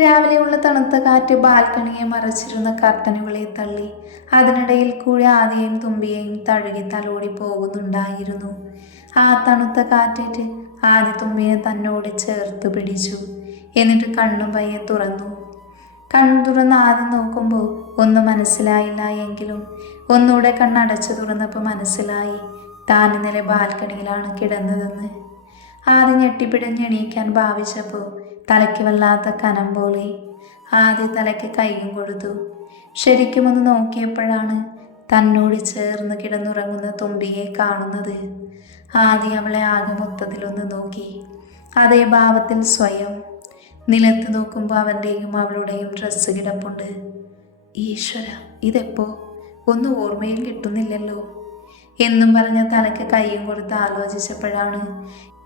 രാവിലെയുള്ള തണുത്ത കാറ്റ് ബാൽക്കണിയെ മറച്ചിരുന്ന കർട്ടനുകളെ തള്ളി അതിനിടയിൽ കൂടി ആദിയെയും തുമ്പിയെയും തഴുകി തലോടി പോകുന്നുണ്ടായിരുന്നു. ആ തണുത്ത കാറ്റേറ്റ് ആദ്യ തുമ്പിയെ തന്നോട് ചേർത്ത് പിടിച്ചു. എന്നിട്ട് കണ്ണു പയ്യെ തുറന്നു. കണ്ണു തുറന്ന് ആദ്യം നോക്കുമ്പോൾ ഒന്നും മനസ്സിലായില്ല എങ്കിലും ഒന്നുകൂടെ കണ്ണടച്ചു തുറന്നപ്പോൾ മനസ്സിലായി താൻ ഇന്നലെ ബാൽക്കണിയിലാണ് കിടന്നതെന്ന്. ആദ്യം ഞെട്ടിപ്പിടിഞ്ഞെണീക്കാൻ ഭാവിച്ചപ്പോൾ തലയ്ക്ക് വല്ലാത്ത കനം പോലെ. ആദ്യം തലയ്ക്ക് കൈയും കൊടുത്തു. ശരിക്കും ഒന്ന് നോക്കിയപ്പോഴാണ് തന്നോട് ചേർന്ന് കിടന്നുറങ്ങുന്ന തുമ്പിയെ കാണുന്നത്. ആദ്യം അവളെ ആകെ മൊത്തത്തിലൊന്ന് നോക്കി. അതേ ഭാവത്തിൽ സ്വയം. നിലത്ത് നോക്കുമ്പോൾ അവൻ്റെയും അവളുടെയും ഡ്രസ്സ് കിടപ്പുണ്ട്. ഈശ്വര, ഇതെപ്പോ? ഒന്നും ഓർമ്മയും കിട്ടുന്നില്ലല്ലോ എന്നും പറഞ്ഞ തലയ്ക്ക് കൈയും കൊടുത്ത് ആലോചിച്ചപ്പോഴാണ്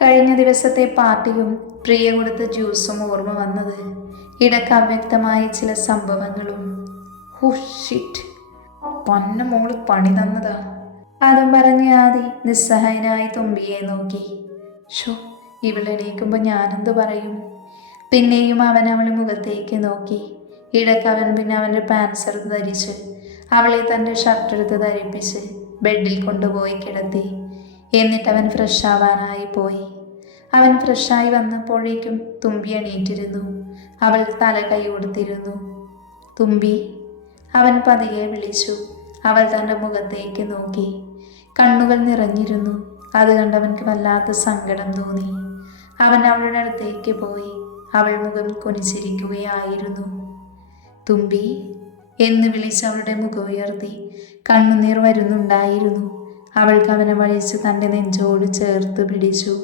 കഴിഞ്ഞ ദിവസത്തെ പാർട്ടിയും പ്രിയ കൊടുത്ത ജ്യൂസും ഓർമ്മ വന്നത്. ഇടയ്ക്ക് അവ്യക്തമായ ചില സംഭവങ്ങളും. ഷിറ്റ്, പൊന്ന മോള് പണി തന്നതാ. അതും പറഞ്ഞ് ആദി നിസ്സഹായനായി തുമ്പിയെ നോക്കി. ഷോ, ഇവളെണീക്കുമ്പോൾ ഞാനെന്ത് പറയും? പിന്നെയും അവൻ അവളെ മുഖത്തേക്ക് നോക്കി. ഇടയ്ക്ക് അവൻ പിന്നെ അവൻ്റെ പാൻസ് എടുത്ത് ധരിച്ച് അവളെ തൻ്റെ ഷർട്ടെടുത്ത് ധരിപ്പിച്ച് ബെഡിൽ കൊണ്ടുപോയി കിടത്തി. എന്നിട്ട് അവൻ ഫ്രഷ് ആവാനായി പോയി. അവൻ ഫ്രഷായി വന്നപ്പോഴേക്കും തുമ്പി എണീറ്റിരുന്നു. അവൾ തല കൈ കൊടുത്തിരുന്നു. തുമ്പി, അവൻ പതിയെ വിളിച്ചു. അവൾ തൻ്റെ മുഖത്തേക്ക് നോക്കി. കണ്ണുകൾ നിറഞ്ഞിരുന്നു. അത് കണ്ടവൻക്ക് വല്ലാത്ത സങ്കടം തോന്നി. അവൻ അവളുടെ അടുത്തേക്ക് പോയി. അവൾ മുഖം കുനിച്ചിരിക്കുകയായിരുന്നു. തുമ്പി എന്ന് വിളിച്ച് അവളുടെ മുഖം ഉയർത്തി. കണ്ണുനീർ വരുന്നുണ്ടായിരുന്നു. അവൾക്ക് അവനെ വലിച്ച് തൻ്റെ നെഞ്ചോട് ചേർത്ത് പിടിച്ചു.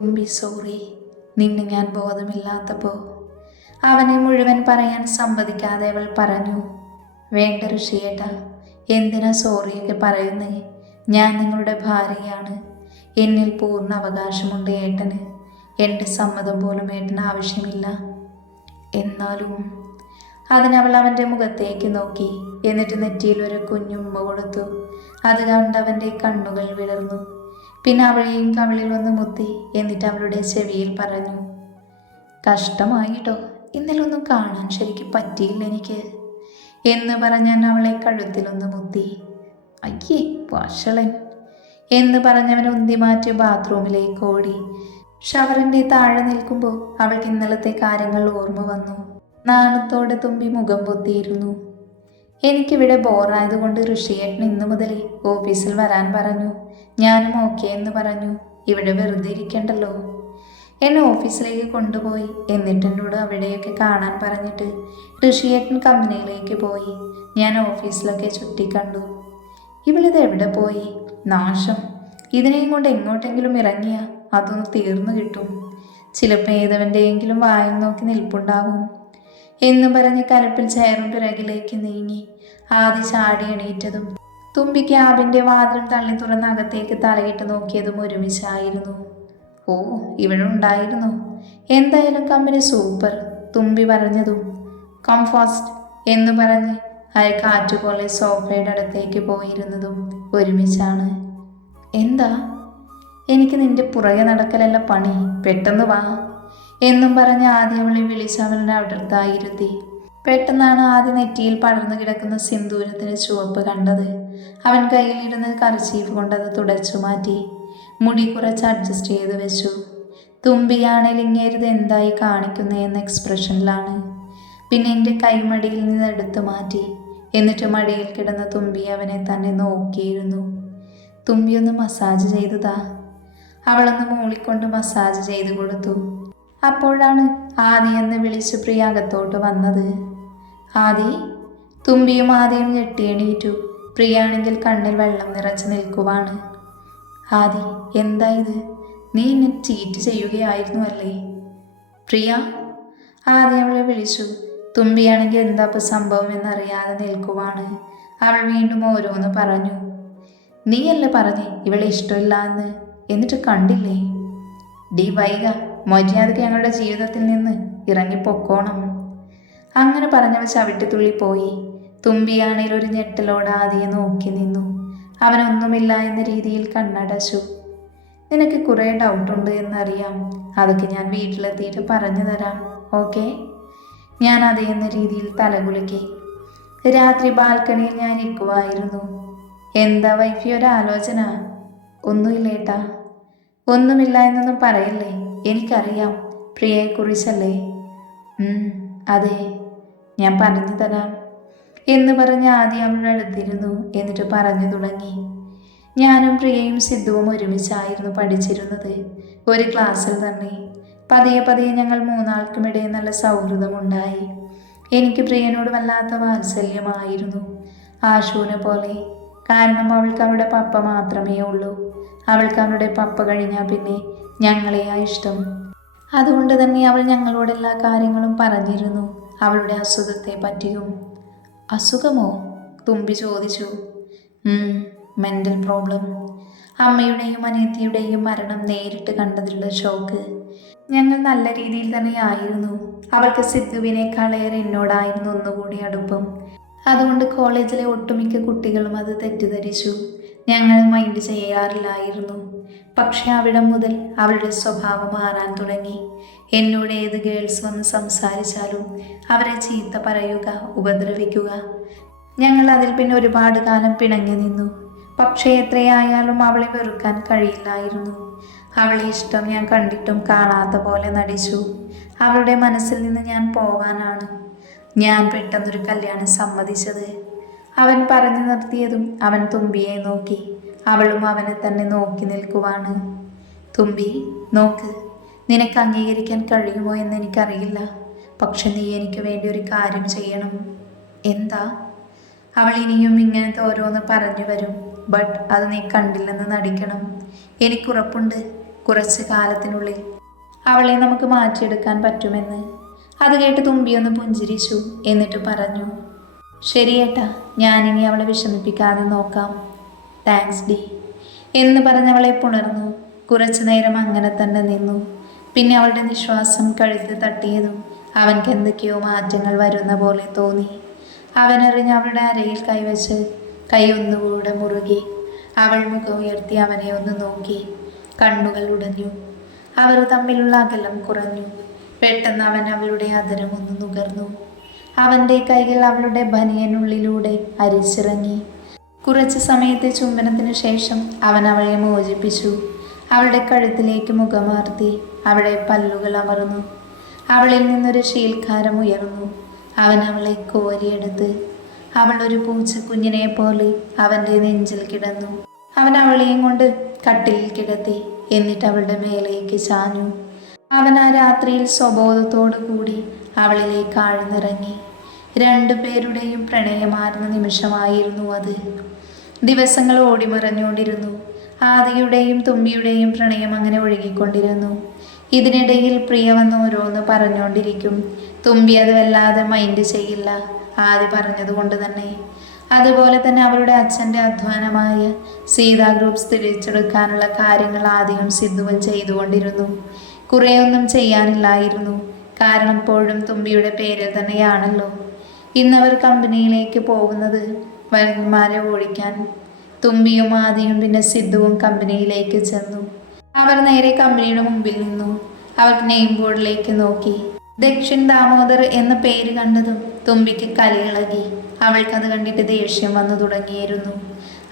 തുമ്പി, സോറി, നിന്നെ ഞാൻ ബോധമില്ലാത്തപ്പോൾ. അവനെ മുഴുവൻ പറയാൻ സമ്മതിക്കാതെ അവൾ പറഞ്ഞു. വേണ്ട ഋഷിയേട്ട, എന്തിനാ സോറിയൊക്കെ പറയുന്നേ? ഞാൻ നിങ്ങളുടെ ഭാര്യയാണ്. എന്നിൽ പൂർണ്ണ അവകാശമുണ്ട് ഏട്ടന്. എൻ്റെ സമ്മതം പോലും ഏട്ടന് ആവശ്യമില്ല. എന്നാലും അതിനവൾ അവൻ്റെ മുഖത്തേക്ക് നോക്കി. എന്നിട്ട് നെറ്റിയിൽ ഒരു കുഞ്ഞുമ്മ കൊടുത്തു. അത് കണ്ടവൻ്റെ കണ്ണുകൾ വിളർന്നു. പിന്നെ അവളെയും കവിളിൽ വന്ന് മുത്തി. എന്നിട്ട് അവളുടെ ചെവിയിൽ പറഞ്ഞു, കഷ്ടമായിട്ടോ, ഇന്നലൊന്നും കാണാൻ ശരിക്കും പറ്റിയില്ല എനിക്ക് എന്ന് പറഞ്ഞാൻ അവളെ കഴുത്തിലൊന്ന് മുത്തി. അയ്യേ വഷളൻ എന്ന് പറഞ്ഞവൻ ഉന്തി മാറ്റി ബാത്റൂമിലേക്ക് ഓടി. ഷവറിൻ്റെ താഴെ നിൽക്കുമ്പോൾ അവൾക്ക് ഇന്നലത്തെ കാര്യങ്ങൾ ഓർമ്മ വന്നു. നാണത്തോടെ തുമ്പി മുഖം പൊത്തിയിരുന്നു. എനിക്കിവിടെ ബോറായതുകൊണ്ട് ഋഷിയേട്ടൻ ഇന്നു മുതൽ ഓഫീസിൽ വരാൻ പറഞ്ഞു. ഞാനും ഓക്കെ എന്ന് പറഞ്ഞു. ഇവിടെ വെറുതെ ഇരിക്കണ്ടല്ലോ. എന്നെ ഓഫീസിലേക്ക് കൊണ്ടുപോയി. എന്നിട്ട് എന്നോട് അവിടെയൊക്കെ കാണാൻ പറഞ്ഞിട്ട് ഋഷിയേട്ടൻ കമ്പനിയിലേക്ക് പോയി. ഞാൻ ഓഫീസിലൊക്കെ ചുറ്റിക്കണ്ടു. ഇവളിത് എവിടെ പോയി? നാശം. ഇതിനെയും കൊണ്ട് എങ്ങോട്ടെങ്കിലും ഇറങ്ങിയ അതൊന്ന് തീർന്നു കിട്ടും. ചിലപ്പോൾ ഏതവൻ്റെയെങ്കിലും വായം നോക്കി നിൽപ്പുണ്ടാവും എന്ന് പറഞ്ഞ് കലപ്പിൽ ചെയറും പിറകിലേക്ക് നീങ്ങി. ആദ്യ ചാടി എണീറ്റതും തുമ്പി ക്യാബിൻ്റെ വാതിലും തള്ളി തുറന്ന് അകത്തേക്ക് തലയിട്ട് നോക്കിയതും ഒരുമിച്ചായിരുന്നു. ഓ, ഇവിടെ ഉണ്ടായിരുന്നു. എന്തായാലും കമ്പനി സൂപ്പർ. തുമ്പി പറഞ്ഞതും കം ഫാസ്റ്റ് എന്ന് പറഞ്ഞ് അയാൾ കാറ്റുപോലെ സോഫയുടെ അടുത്തേക്ക് പോയിരുന്നതും ഒരുമിച്ചാണ്. എന്താ? എനിക്ക് നിന്റെ പുറകെ നടക്കലല്ല പണി, പെട്ടെന്ന് വാ എന്നും പറഞ്ഞ് ആദ്യം അവളെ വിളിച്ച് അവളുടെ അടുത്തായിരുത്തി. പെട്ടെന്നാണ് ആദ്യം നെറ്റിയിൽ പടർന്നു കിടക്കുന്ന സിന്ദൂരത്തിന് ചുവപ്പ് കണ്ടത്. അവൻ കയ്യിലിരുന്ന് കർച്ചീഫ് കൊണ്ടത് തുടച്ചു മാറ്റി. മുടി കുറച്ച് അഡ്ജസ്റ്റ് ചെയ്ത് വെച്ചു. തുമ്പിയാണെങ്കിൽ ഇങ്ങേരുത് എന്തായി കാണിക്കുന്നതെന്ന എക്സ്പ്രഷനിലാണ്. പിന്നെ എൻ്റെ കൈമടിയിൽ നിന്ന് എടുത്തു മാറ്റി. എന്നിട്ട് മടിയിൽ കിടന്ന തുമ്പി അവനെ തന്നെ നോക്കിയിരുന്നു. തുമ്പിയൊന്ന് മസാജ് ചെയ്തതാ. അവളൊന്ന് മൂളിക്കൊണ്ട് മസാജ് ചെയ്തു കൊടുത്തു. അപ്പോഴാണ് ആദി എന്ന് വിളിച്ച് പ്രിയ അകത്തോട്ട് വന്നത്. ആദി. തുമ്പിയും ആദിയും ഞെട്ടിയെണീറ്റു. പ്രിയാണെങ്കിൽ കണ്ണിൽ വെള്ളം നിറച്ച് നിൽക്കുവാണ്. ആദി, എന്താ ഇത്? നീ എന്നെ ചീറ്റ് ചെയ്യുകയായിരുന്നു അല്ലേ? പ്രിയ. ആദി അവളെ വിളിച്ചു. തുമ്പിയാണെങ്കിൽ എന്താ ഇപ്പം സംഭവം എന്നറിയാതെ നിൽക്കുവാണ്. അവൾ വീണ്ടും ഓരോന്ന് പറഞ്ഞു. നീയല്ലേ പറഞ്ഞേ ഇവളെ ഇഷ്ടമില്ല എന്ന്? എന്നിട്ട് കണ്ടില്ലേ? ഡി വൈക, മര്യാദയ്ക്ക് ഞങ്ങളുടെ ജീവിതത്തിൽ നിന്ന് ഇറങ്ങിപ്പൊക്കോണം. അങ്ങനെ പറഞ്ഞവ ചവിട്ടിത്തുള്ളി പോയി. തുമ്പിയാണെങ്കിൽ ഒരു ഞെട്ടലോടെ ആദിയെ നോക്കി നിന്നു. അവനൊന്നുമില്ല എന്ന രീതിയിൽ കണ്ണടച്ചു. നിനക്ക് കുറേ ഡൗട്ടുണ്ട് എന്നറിയാം. അതൊക്കെ ഞാൻ വീട്ടിലെത്തിയിട്ട് പറഞ്ഞു തരാം, ഓക്കെ? ഞാൻ അതേന്ന രീതിയിൽ തലകുലുക്കി. രാത്രി ബാൽക്കണിയിൽ ഞാൻ ഇരിക്കുവായിരുന്നു. എന്താ വൈഫി ഒരാലോചന? ഒന്നുമില്ലേട്ടാ. ഒന്നുമില്ല എന്നൊന്നും പറയല്ലേ, എനിക്കറിയാം പ്രിയയെക്കുറിച്ചല്ലേ. അതെ, ഞാൻ പറഞ്ഞു തരാം എന്ന് പറഞ്ഞ് ആദ്യം അവളുടെ അടുത്തിരുന്നു. എന്നിട്ട് പറഞ്ഞു തുടങ്ങി. ഞാനും പ്രിയയും സിദ്ധുവും ഒരുമിച്ചായിരുന്നു പഠിച്ചിരുന്നത്, ഒരു ക്ലാസ്സിൽ തന്നെ. പതിയെ പതിയെ ഞങ്ങൾ മൂന്നാൾക്കുമിടയിൽ നല്ല സൗഹൃദമുണ്ടായി. എനിക്ക് പ്രിയനോട് വല്ലാത്ത വാത്സല്യമായിരുന്നു, ആശുവിനെ പോലെ. കാരണം അവൾക്ക് അവളുടെ പപ്പ മാത്രമേ ഉള്ളൂ. അവൾക്ക് അവളുടെ പപ്പ കഴിഞ്ഞാൽ പിന്നെ ഞങ്ങളെയാ ഇഷ്ടം. അതുകൊണ്ട് തന്നെ അവൾ ഞങ്ങളോട് എല്ലാ കാര്യങ്ങളും പറഞ്ഞിരുന്നു, അവളുടെ അസുഖത്തെ പറ്റിയും. അസുഖമോ? തുമ്പി ചോദിച്ചു. Mental problem. അമ്മയുടെയും അനിയത്തിയുടെയും മരണം നേരിട്ട് കണ്ടതിലുള്ള ഷോക്ക്. ഞങ്ങൾ നല്ല രീതിയിൽ തന്നെ ആയിരുന്നു. അവൾക്ക് സിദ്ധുവിനേക്കാളേറെ എന്നോടായിരുന്നു ഒന്നുകൂടി അടുപ്പം. അതുകൊണ്ട് കോളേജിലെ ഒട്ടുമിക്ക കുട്ടികളും അത് തെറ്റിദ്ധരിച്ചു. ഞങ്ങൾ മൈൻഡ് ചെയ്യാറില്ലായിരുന്നു. പക്ഷെ അവിടെ മുതൽ അവളുടെ സ്വഭാവം മാറാൻ തുടങ്ങി. എന്നോട് ഏത് ഗേൾസ് വന്ന് സംസാരിച്ചാലും അവരെ ചീത്ത പറയുക, ഉപദ്രവിക്കുക. ഞങ്ങൾ അതിൽ പിന്നെ ഒരുപാട് കാലം പിണങ്ങി നിന്നു. പക്ഷേ എത്രയായാലും അവളെ വെറുക്കാൻ കഴിയില്ലായിരുന്നു. അവളെ ഇഷ്ടം ഞാൻ കണ്ടിട്ടും കാണാത്ത പോലെ നടിച്ചു. അവളുടെ മനസ്സിൽ നിന്ന് ഞാൻ പോവാനാണ് ഞാൻ പെട്ടെന്നൊരു കല്യാണം സമ്മതിച്ചത്. അവൻ പറഞ്ഞു നിർത്തിയതും അവൻ തുമ്പിയെ നോക്കി. അവളും അവനെ തന്നെ നോക്കി നിൽക്കുവാണ്. തുമ്പി, നോക്ക്, നിനക്ക് അംഗീകരിക്കാൻ കഴിയുമോ എന്ന് എനിക്കറിയില്ല. പക്ഷെ നീ എനിക്ക് വേണ്ടി ഒരു കാര്യം ചെയ്യണം. എന്താ? അവൾ ഇനിയും ഇങ്ങനത്തെ ഓരോന്ന് പറഞ്ഞു വരും. ബട്ട് അത് നീ കണ്ടില്ലെന്ന് നടിക്കണം. എനിക്കുറപ്പുണ്ട്, കുറച്ച് കാലത്തിനുള്ളിൽ അവളെ നമുക്ക് മാറ്റിയെടുക്കാൻ പറ്റുമെന്ന്. അത് കേട്ട് തുമ്പിയൊന്ന് പുഞ്ചിരിച്ചു. എന്നിട്ട് പറഞ്ഞു, ശരിയേട്ടാ, ഞാനിനി അവളെ വിഷമിപ്പിക്കാതെ നോക്കാം. താങ്ക്സ് ഡി എന്ന് പറഞ്ഞവളെ പുണർന്നു. കുറച്ചു നേരം അങ്ങനെ തന്നെ നിന്നു. പിന്നെ അവളുടെ നിശ്വാസം കഴുത്ത് തട്ടിയതും അവൻക്ക് എന്തൊക്കെയോ മാറ്റങ്ങൾ വരുന്ന പോലെ തോന്നി. അവനറിഞ്ഞ് അവളുടെ അരയിൽ കൈവച്ച് കൈ ഒന്നുകൂടെ മുറുകി. അവൾ മുഖം ഉയർത്തി അവനെ ഒന്ന് നോക്കി. കണ്ണുകൾ ഉടഞ്ഞു. അവർ തമ്മിലുള്ള അകലം കുറഞ്ഞു. പെട്ടെന്ന് അവൻ അവളുടെ അധരം ഒന്ന് നുകർന്നു. അവൻ്റെ കൈകൾ അവളുടെ ബനിയനുള്ളിലൂടെ അരിച്ചിറങ്ങി. കുറച്ച് സമയത്തെ ചുംബനത്തിനു ശേഷം അവൻ അവളെ മോചിപ്പിച്ചു. അവളുടെ കഴുത്തിലേക്ക് മുഖമാർത്തി അവളെ പല്ലുകൾ അമർന്നു. അവളിൽ നിന്നൊരു ശീൽക്കാരം ഉയർന്നു. അവൻ അവളെ കോരിയെടുത്ത് അവൾ ഒരു പൂച്ചക്കുഞ്ഞിനെ പോലെ അവൻ്റെ നെഞ്ചിൽ കിടന്നു. അവൻ അവളെയും കൊണ്ട് കട്ടിലിൽ കിടത്തി. എന്നിട്ട് അവളുടെ മേലേക്ക് ചാഞ്ഞു. അവൻ ആ രാത്രിയിൽ സ്വബോധത്തോടു കൂടി അവളിലേക്ക് ആഴ്ന്നിറങ്ങി. രണ്ടുപേരുടെയും പ്രണയമാർന്ന നിമിഷമായിരുന്നു അത്. ദിവസങ്ങൾ ഓടിമറഞ്ഞുകൊണ്ടിരുന്നു. ആദിയുടെയും തുമ്പിയുടെയും പ്രണയം അങ്ങനെ ഒഴുകിക്കൊണ്ടിരുന്നു. ഇതിനിടയിൽ പ്രിയ വന്ന് ഓരോന്ന് പറഞ്ഞുകൊണ്ടിരിക്കും. തുമ്പി അത് വല്ലാതെ മൈൻഡ് ചെയ്യില്ല, ആദി പറഞ്ഞതുകൊണ്ട് തന്നെ. അതുപോലെ തന്നെ അവളുടെ അച്ഛൻ്റെ അധ്വാനമായ സീതാ ഗ്രൂപ്പ്സ് തിരിച്ചെടുക്കാനുള്ള കാര്യങ്ങൾ ആദ്യം സിദ്ധുവൻ ചെയ്തുകൊണ്ടിരുന്നു. കുറേയൊന്നും ചെയ്യാനില്ലായിരുന്നു, കാരണം ഇപ്പോഴും തുമ്പിയുടെ പേരിൽ തന്നെയാണല്ലോ. ഇന്നവർ കമ്പനിയിലേക്ക് പോകുന്നത് വൈദ്യന്മാരെ ഓടിക്കാൻ. തുമ്പിയും ആദിയും പിന്നെ സിദ്ധുവും കമ്പനിയിലേക്ക് ചെന്നു. അവർ നേരെ കമ്പനിയുടെ മുമ്പിൽ നിന്നു. അവർ നെയിം ബോർഡിലേക്ക് നോക്കി. ദക്ഷിൺ ദാമോദർ എന്ന പേര് കണ്ടതും തുമ്പിക്ക് കലിയിളകി. അവൾക്കത് കണ്ടിട്ട് ദേഷ്യം വന്നു തുടങ്ങിയിരുന്നു.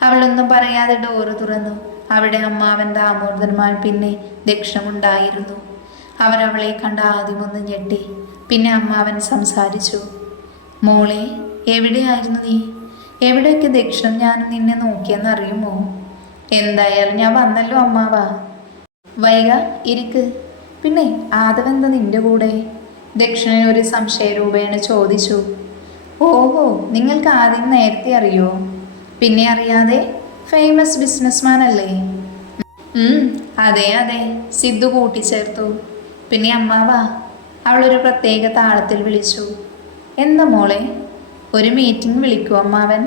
അവളൊന്നും പറയാതെ ഡോറ് തുറന്നു. അവിടെ അമ്മാവൻ ദാമോദരന്മാർ പിന്നെ ദക്ഷമുണ്ടായിരുന്നു. അവരവളെ കണ്ട് ആദ്യം ഒന്ന് ഞെട്ടി. പിന്നെ അമ്മാവൻ സംസാരിച്ചു. മോളെ, എവിടെയായിരുന്നു നീ? എവിടെയൊക്കെ ദക്ഷം ഞാൻ നിന്നെ നോക്കിയെന്നറിയുമോ? എന്തായാലും ഞാൻ വന്നല്ലോ അമ്മാവാ. വൈക, ഇരിക്ക്. പിന്നെ ആദവെന്താ നിന്റെ കൂടെ? ദക്ഷിണൻ ഒരു സംശയരൂപേണ ചോദിച്ചു. ഓഹോ, നിങ്ങൾക്ക് ആദ്യം നേരത്തെ അറിയോ? പിന്നെ അറിയാതെ, ഫേമസ് ബിസിനസ്മാൻ അല്ലേ? അതെ അതെ, സിദ്ധു കൂട്ടിച്ചേർത്തു. പിന്നെ അമ്മാവാ, അവളൊരു പ്രത്യേക താളത്തിൽ വിളിച്ചു. എന്താ മോളെ? ഒരു മീറ്റിംഗ് വിളിക്കൂ അമ്മാവൻ.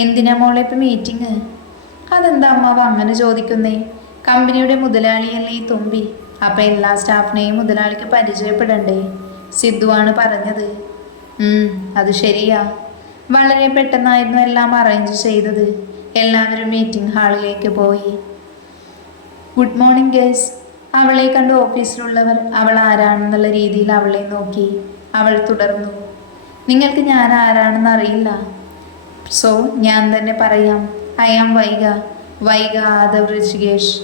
എന്തിനാ മോളെ ഇപ്പം മീറ്റിംഗ്? അതെന്താ അമ്മാവ അങ്ങനെ ചോദിക്കുന്നേ? കമ്പനിയുടെ മുതലാളിയല്ലേ ഈ തുമ്പി. അപ്പം എല്ലാ സ്റ്റാഫിനെയും മുതലാളിക്ക് പരിചയപ്പെടണ്ടേ? സിദ്ധുവാണ് പറഞ്ഞത്. അത് ശരിയാ. വളരെ പെട്ടെന്നായിരുന്നു എല്ലാം അറേഞ്ച് ചെയ്തത്. എല്ലാവരും മീറ്റിംഗ് ഹാളിലേക്ക് പോയി. Good morning girls. അവളെ കണ്ട് ഓഫീസിലുള്ളവർ അവൾ ആരാണെന്നുള്ള രീതിയിൽ അവളെ നോക്കി. അവൾ തുടർന്നു. നിങ്ങൾക്ക് ഞാൻ ആരാണെന്ന് അറിയില്ല. സോ ഞാൻ തന്നെ പറയാം. I am Vaiga Aadhav Rishikesh.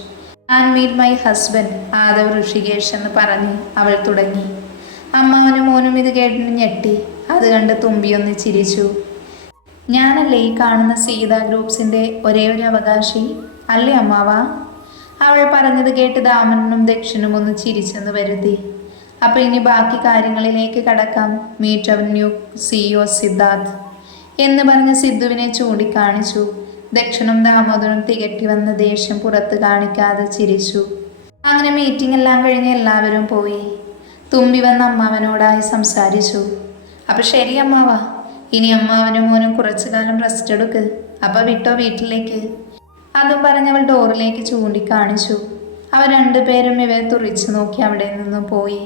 And meet my husband Aadhav Rishikesh എന്ന് പറഞ്ഞ് അവൾ തുടങ്ങി. അമ്മാവനും മോനും ഇത് കേട്ടിട്ട് ഞെട്ടി. അത് കണ്ട് തുമ്പിയൊന്ന് ചിരിച്ചു. ഞാനല്ലേ ഈ കാണുന്ന സീത ഗ്രൂപ്പ്സിൻ്റെ ഒരേ ഒരു അവകാശി അല്ലേ അമ്മാവ? അവൾ പറഞ്ഞത് കേട്ട് ദാമനും ദക്ഷനും ഒന്ന് ചിരിച്ചെന്ന് വരുത്തി. അപ്പോൾ ഇനി ബാക്കി കാര്യങ്ങളിലേക്ക് കടക്കാം. Meet our new CEO Siddharth എന്ന് പറഞ്ഞ് സിദ്ധുവിനെ ചൂണ്ടിക്കാണിച്ചു. ദക്ഷനും ദാമോദരനും തികട്ടി വന്ന ദേഷ്യം പുറത്ത് കാണിക്കാതെ ചിരിച്ചു. അങ്ങനെ മീറ്റിംഗ് എല്ലാം കഴിഞ്ഞ് എല്ലാവരും പോയി. തുമ്പി വന്ന് അമ്മാവനോടായി സംസാരിച്ചു. അപ്പം ശരി അമ്മാവ, ഇനി അമ്മാവനും മോനും കുറച്ചു കാലം റെസ്റ്റ് എടുക്ക്. അപ്പം വിട്ടോ വീട്ടിലേക്ക്. അതും പറഞ്ഞവൾ ഡോറിലേക്ക് ചൂണ്ടിക്കാണിച്ചു. അവർ രണ്ടുപേരും ഇവരെ തുറിച്ചു നോക്കി അവിടെ നിന്നും പോയി.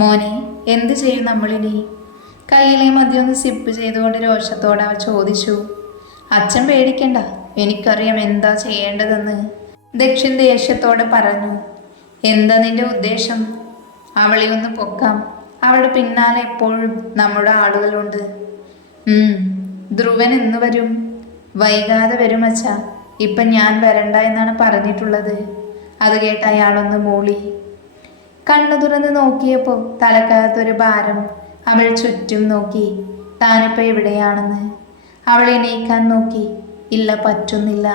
മോനെ, എന്ത് ചെയ്യും നമ്മളിനി? കയ്യിലെ മദ്യമൊന്ന് സിപ്പ് ചെയ്തുകൊണ്ട് രോഷത്തോടെ അവ ചോദിച്ചു. അച്ഛൻ പേടിക്കണ്ട, എനിക്കറിയാം എന്താ ചെയ്യേണ്ടതെന്ന്. ദക്ഷിൻ ദേഷ്യത്തോടെ പറഞ്ഞു. എന്താ നിന്റെ ഉദ്ദേശം? അവളെ ഒന്ന് പൊക്കാം. അവളുടെ പിന്നാലെ എപ്പോഴും നമ്മുടെ ആളുകളുണ്ട്. ധ്രുവൻ എന്ന് വരും? വൈകാതെ വരും അച്ഛാ. ഇപ്പം ഞാൻ വരണ്ട എന്നാണ് പറഞ്ഞിട്ടുള്ളത്. അത് കേട്ട് അയാളൊന്ന് മൂളി. കണ്ണു തുറന്ന് നോക്കിയപ്പോൾ തലക്കകത്തൊരു ഭാരം. അവൾ ചുറ്റും നോക്കി. താനിപ്പോൾ എവിടെയാണെന്ന്. അവൾ എണീക്കാൻ നോക്കി. ഇല്ല, പറ്റുന്നില്ല.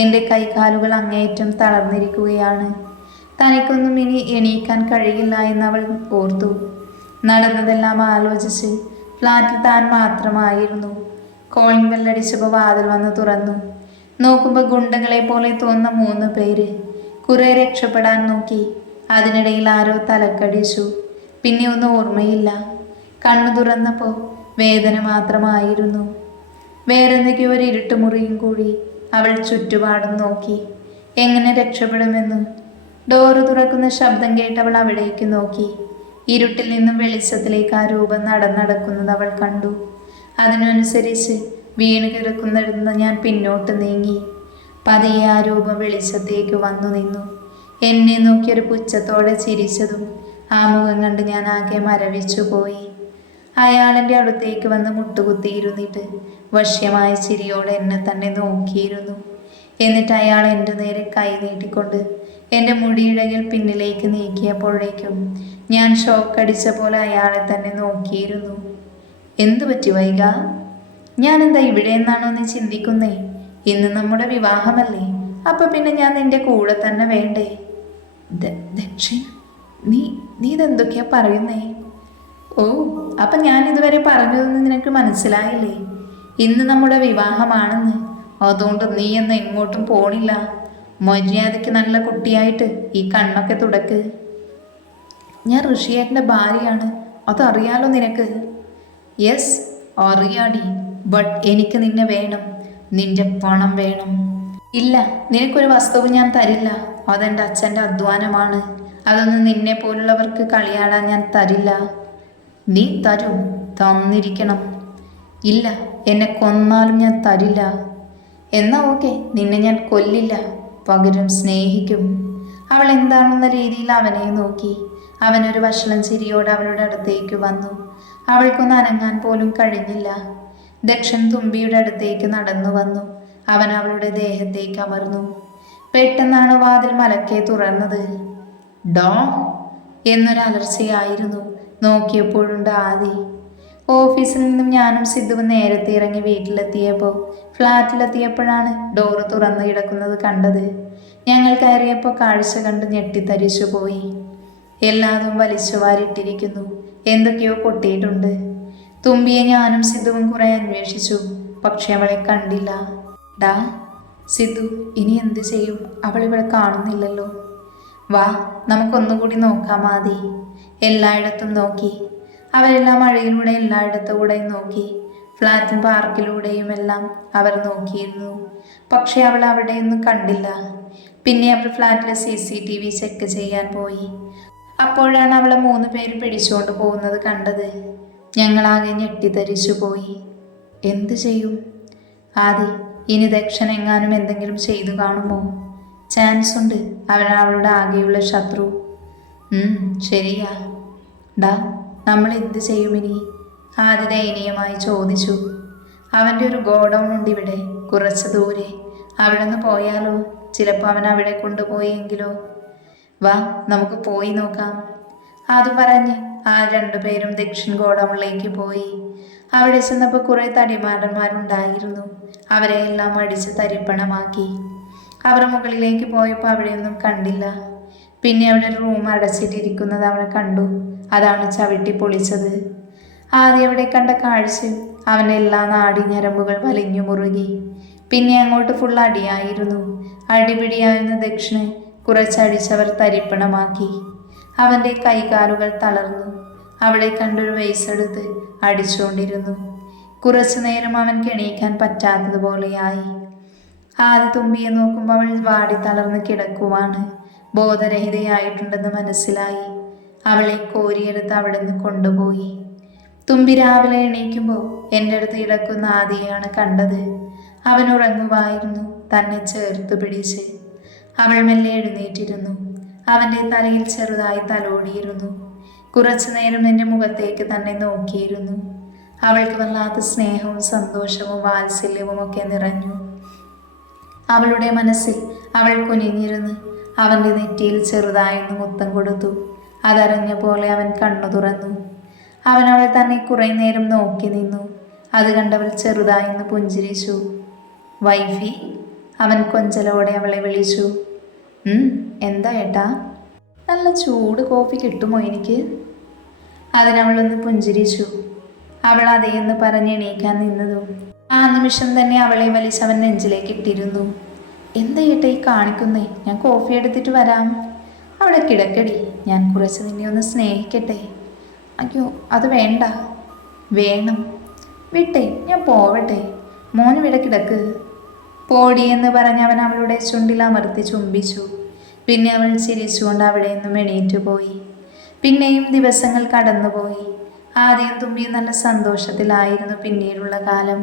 എൻ്റെ കൈകാലുകൾ അങ്ങേയറ്റം തളർന്നിരിക്കുകയാണ്. തനിക്കൊന്നും ഇനി എണീക്കാൻ കഴിയില്ല എന്നവൾ ഓർത്തു. നടന്നതെല്ലാം ആലോചിച്ച് ഫ്ലാറ്റിൽ താൻ മാത്രമായിരുന്നു. കോളിംഗ് ബെല്ലടിച്ചപ്പോൾ വാതിൽ വന്ന് തുറന്നു. നോക്കുമ്പോൾ ഗുണ്ടകളെ പോലെ തോന്നുന്ന 3 പേര്. കുറെ രക്ഷപ്പെടാൻ നോക്കി. അതിനിടയിൽ ആരോ തലക്കടിച്ചു. പിന്നെ ഒന്നും ഓർമ്മയില്ല. കണ്ണു തുറന്നപ്പോൾ വേദന മാത്രമായിരുന്നു. വേറെന്തൊക്കെയോ ഒരു ഇരുട്ടുമുറിയും കൂടി. അവൾ ചുറ്റുപാടും നോക്കി. എങ്ങനെ രക്ഷപ്പെടുമെന്ന്. ഡോറ് തുറക്കുന്ന ശബ്ദം കേട്ടവൾ അവിടേക്ക് നോക്കി. ഇരുട്ടിൽ നിന്നും വെളിച്ചത്തിലേക്ക് ആ രൂപം നടക്കുന്നത് അവൾ കണ്ടു. അതിനനുസരിച്ച് വീണ് കിടക്കുന്നിടന്ന് ഞാൻ പിന്നോട്ട് നീങ്ങി. പതിയെ ആ രൂപം വെളിച്ചത്തേക്ക് വന്നു നിന്നു. എന്നെ നോക്കിയൊരു പുച്ഛത്തോടെ ചിരിച്ചതും ആ മുഖം കണ്ട് ഞാൻ ആകെ മരവിച്ചു പോയി. അയാളെൻ്റെ അടുത്തേക്ക് വന്ന് മുട്ടുകുത്തിയിരുന്നിട്ട് വശ്യമായ ചിരിയോടെ എന്നെ തന്നെ നോക്കിയിരുന്നു. എന്നിട്ട് അയാൾ എൻ്റെ നേരെ കൈ നീട്ടിക്കൊണ്ട് എൻ്റെ മുടിയിഴകിൽ പിന്നിലേക്ക് നീക്കിയപ്പോഴേക്കും ഞാൻ ഷോക്കടിച്ച പോലെ അയാളെ തന്നെ നോക്കിയിരുന്നു. എന്തു പറ്റി വൈഗ? ഞാനെന്താ ഇവിടെ എന്നാണോ നീ ചിന്തിക്കുന്നേ? ഇന്ന് നമ്മുടെ വിവാഹമല്ലേ? അപ്പം പിന്നെ ഞാൻ നിൻ്റെ കൂടെ തന്നെ വേണ്ടേ? ദക്ഷിൻ, നീ ഇതെന്തൊക്കെയാ പറയുന്നേ? ഓ, അപ്പം ഞാൻ ഇതുവരെ പറഞ്ഞതൊന്നും നിനക്ക് മനസ്സിലായില്ലേ? ഇന്ന് നമ്മുടെ വിവാഹമാണെന്ന്. അതുകൊണ്ട് നീ എന്ന് എങ്ങോട്ടും പോണില്ല. മര്യാദയ്ക്ക് നല്ല കുട്ടിയായിട്ട് ഈ കണ്ണൊക്കെ തുടക്ക്. ഞാൻ ഋഷിയേട്ടൻ്റെ ഭാര്യയാണ്, അതറിയാലോ നിനക്ക്. യെസ്, അറിയാടി. ബട്ട് എനിക്ക് നിന്നെ വേണം. നിന്റെ പണം വേണം. ഇല്ല, നിനക്കൊരു വസ്തുവും ഞാൻ തരില്ല. അതെൻ്റെ അച്ഛൻ്റെ അധ്വാനമാണ്. അതൊന്നും നിന്നെ പോലുള്ളവർക്ക് കളിയാടാൻ ഞാൻ തരില്ല. നീ തരും, തന്നിരിക്കണം. ഇല്ല, എന്നെ കൊന്നാലും ഞാൻ തരില്ല. എന്നാ ഓക്കെ, നിന്നെ ഞാൻ കൊല്ലില്ല, പകരം സ്നേഹിക്കും. അവൾ എന്താണെന്ന രീതിയിൽ അവനെ നോക്കി. അവനൊരു വഷളം ചിരിയോടെ അവളുടെ അടുത്തേക്ക് വന്നു. അവൾക്കൊന്ന് അനങ്ങാൻ പോലും കഴിഞ്ഞില്ല. ദക്ഷൻ തുമ്പിയുടെ അടുത്തേക്ക് നടന്നു വന്നു. അവൻ അവളുടെ ദേഹത്തേക്ക് അമർന്നു. പെട്ടെന്നാണ് വാതിൽ മലക്കെ തുറന്നത്. ഡോ എന്നൊരു അലർച്ചയായിരുന്നു. നോക്കിയപ്പോഴുണ്ട് ആദി. ഓഫീസിൽ നിന്നും ഞാനും സിദ്ധുവും നേരത്തെ ഇറങ്ങി വീട്ടിലെത്തിയപ്പോൾ ഫ്ലാറ്റിലെത്തിയപ്പോഴാണ് ഡോറ് തുറന്നു കിടക്കുന്നത് കണ്ടത്. ഞങ്ങൾ കയറിയപ്പോൾ കാഴ്ച കണ്ട് ഞെട്ടിത്തരിച്ചു പോയി. എല്ലാതും വലിച്ചു വാരിട്ടിരിക്കുന്നു. എന്തൊക്കെയോ പൊട്ടിയിട്ടുണ്ട്. തുമ്പിയെ ഞാനും സിദ്ധുവും കുറെ അന്വേഷിച്ചു. പക്ഷെ അവളെ കണ്ടില്ല. ഡാ സിദ്ധു, ഇനി എന്ത് ചെയ്യും? അവളിവിടെ കാണുന്നില്ലല്ലോ. വാ, നമുക്കൊന്നുകൂടി നോക്കാം ആദി. എല്ലായിടത്തും നോക്കി. അവരെല്ലാം മഴയിലൂടെ എല്ലായിടത്തുകൂടെയും നോക്കി. ഫ്ലാറ്റും പാർക്കിലൂടെയും എല്ലാം അവർ നോക്കിയിരുന്നു. പക്ഷെ അവൾ അവിടെയൊന്നും കണ്ടില്ല. പിന്നെ അവർ ഫ്ലാറ്റിലെ CCTV ചെക്ക് ചെയ്യാൻ പോയി. അപ്പോഴാണ് അവളെ 3 പേര് പിടിച്ചുകൊണ്ട് പോകുന്നത് കണ്ടത്. ഞങ്ങളാകെ ഞെട്ടിത്തരിച്ചു പോയി. എന്തു ചെയ്യും ആദി? ഇനി ദക്ഷൻ എങ്ങാനും എന്തെങ്കിലും ചെയ്തു കാണുമോ? ചാൻസ് ഉണ്ട്. അവനാണ് അവളുടെ ആകെയുള്ള ശത്രു. ശരിയാ. ഡാ, നമ്മൾ എന്ത് ചെയ്യുമിനി? ആദ്യ ദയനീയമായി ചോദിച്ചു. അവൻ്റെ ഒരു ഗോഡൗൺ ഉണ്ട് ഇവിടെ, കുറച്ച് ദൂരെ. അവിടെ നിന്ന് പോയാലോ? ചിലപ്പോൾ അവൻ അവിടെ കൊണ്ടുപോയെങ്കിലോ? വാ, നമുക്ക് പോയി നോക്കാം. അത് പറഞ്ഞ് ആ രണ്ടുപേരും ദക്ഷിൺ ഗോഡൗണിലേക്ക് പോയി. അവിടെ ചെന്നപ്പോൾ കുറെ തടിമാടന്മാരുണ്ടായിരുന്നു. അവരെ എല്ലാം അടിച്ച് തരിപ്പണമാക്കി. അവർ മുകളിലേക്ക് പോയപ്പോൾ അവിടെയൊന്നും കണ്ടില്ല. പിന്നെ അവിടെ ഒരു റൂം അടച്ചിട്ടിരിക്കുന്നത് അവൾ കണ്ടു. അതാണ് ചവിട്ടി പൊളിച്ചത്. ആദ്യം അവിടെ കണ്ട കാഴ്ച അവൻ്റെ എല്ലാ നാടിഞരമ്പുകൾ വലിഞ്ഞു മുറുകി. പിന്നെ അങ്ങോട്ട് ഫുൾ അടിയായിരുന്നു. അടിപിടിയായിരുന്ന ദക്ഷിണെ കുറച്ചടിച്ചവർ തരിപ്പണമാക്കി. അവൻ്റെ കൈകാലുകൾ തളർന്നു. അവിടെ കണ്ടൊരു വയസ്സെടുത്ത് അടിച്ചുകൊണ്ടിരുന്നു. കുറച്ചു നേരം അവൻ എണീക്കാൻ പറ്റാത്തതുപോലെയായി. ആദ്യ തുമ്പിയെ നോക്കുമ്പോൾ അവൾ വാടി തളർന്ന് കിടക്കുവാണ്. ബോധരഹിതയായിട്ടുണ്ടെന്ന് മനസ്സിലായി. അവളെ കോരിയെടുത്ത് അവിടെ നിന്ന് കൊണ്ടുപോയി. തുമ്പി രാവിലെ എണീക്കുമ്പോൾ എൻ്റെ അടുത്ത് കിടക്കുന്ന ആദിയെയാണ് കണ്ടത്. അവൻ ഉറങ്ങുമായിരുന്നു, തന്നെ ചേർത്ത് പിടിച്ച്. അവൾ മെല്ലെ എഴുന്നേറ്റിരുന്നു. അവൻ്റെ തലയിൽ ചെറുതായി തലോടിയിരുന്നു. കുറച്ചു നേരം എൻ്റെ മുഖത്തേക്ക് തന്നെ നോക്കിയിരുന്നു. അവൾക്ക് വല്ലാത്ത സ്നേഹവും സന്തോഷവും വാത്സല്യവും ഒക്കെ നിറഞ്ഞു. അവളുടെ മനസ്സിൽ അവൾ കുനിഞ്ഞിരുന്ന് അവൻ്റെ നെറ്റിയിൽ ചെറുതായൊന്ന് മുത്തം കൊടുത്തു. അതറിഞ്ഞ പോലെ അവൻ കണ്ണു തുറന്നു. അവൻ അവൾ തന്നെ കുറെ നേരം നോക്കി നിന്നു. അത് കണ്ടവൾ ചെറുതായൊന്ന് പുഞ്ചിരിച്ചു. വൈഫി, അവൻ കൊഞ്ചലോടെ അവളെ വിളിച്ചു. എന്താ ഏട്ടാ? നല്ല ചൂട് കോഫി കിട്ടുമോ എനിക്ക്? അതിനവളൊന്ന് പുഞ്ചിരിച്ചു. അവൾ അതേന്ന് പറഞ്ഞ് എണീക്കാൻ നിന്നതും ആ നിമിഷം തന്നെ അവളെ വലിച്ചവൻ നെഞ്ചിലേക്ക് ഇട്ടിരുന്നു. എന്താ ഏട്ടാ ഈ കാണിക്കുന്നേ? ഞാൻ കോഫി എടുത്തിട്ട് വരാം. അവിടെ കിടക്കടി, ഞാൻ കുറച്ച് നിന്നെ ഒന്ന് സ്നേഹിക്കട്ടെ. അയ്യോ, അത് വേണ്ട. വേണം. വിട്ടേ, ഞാൻ പോവട്ടെ. മോനിവിടെ കിടക്ക്. പോടിയെന്ന് പറഞ്ഞ് അവൻ അവളുടെ ചുണ്ടിൽ അമർത്തി ചുംബിച്ചു. പിന്നെ അവൾ ചിരിച്ചുകൊണ്ട് അവിടെ നിന്നും എണീറ്റു പോയി. പിന്നെയും ദിവസങ്ങൾ കടന്നുപോയി. ആദ്യം തുമ്പി നല്ല സന്തോഷത്തിലായിരുന്നു പിന്നീടുള്ള കാലം.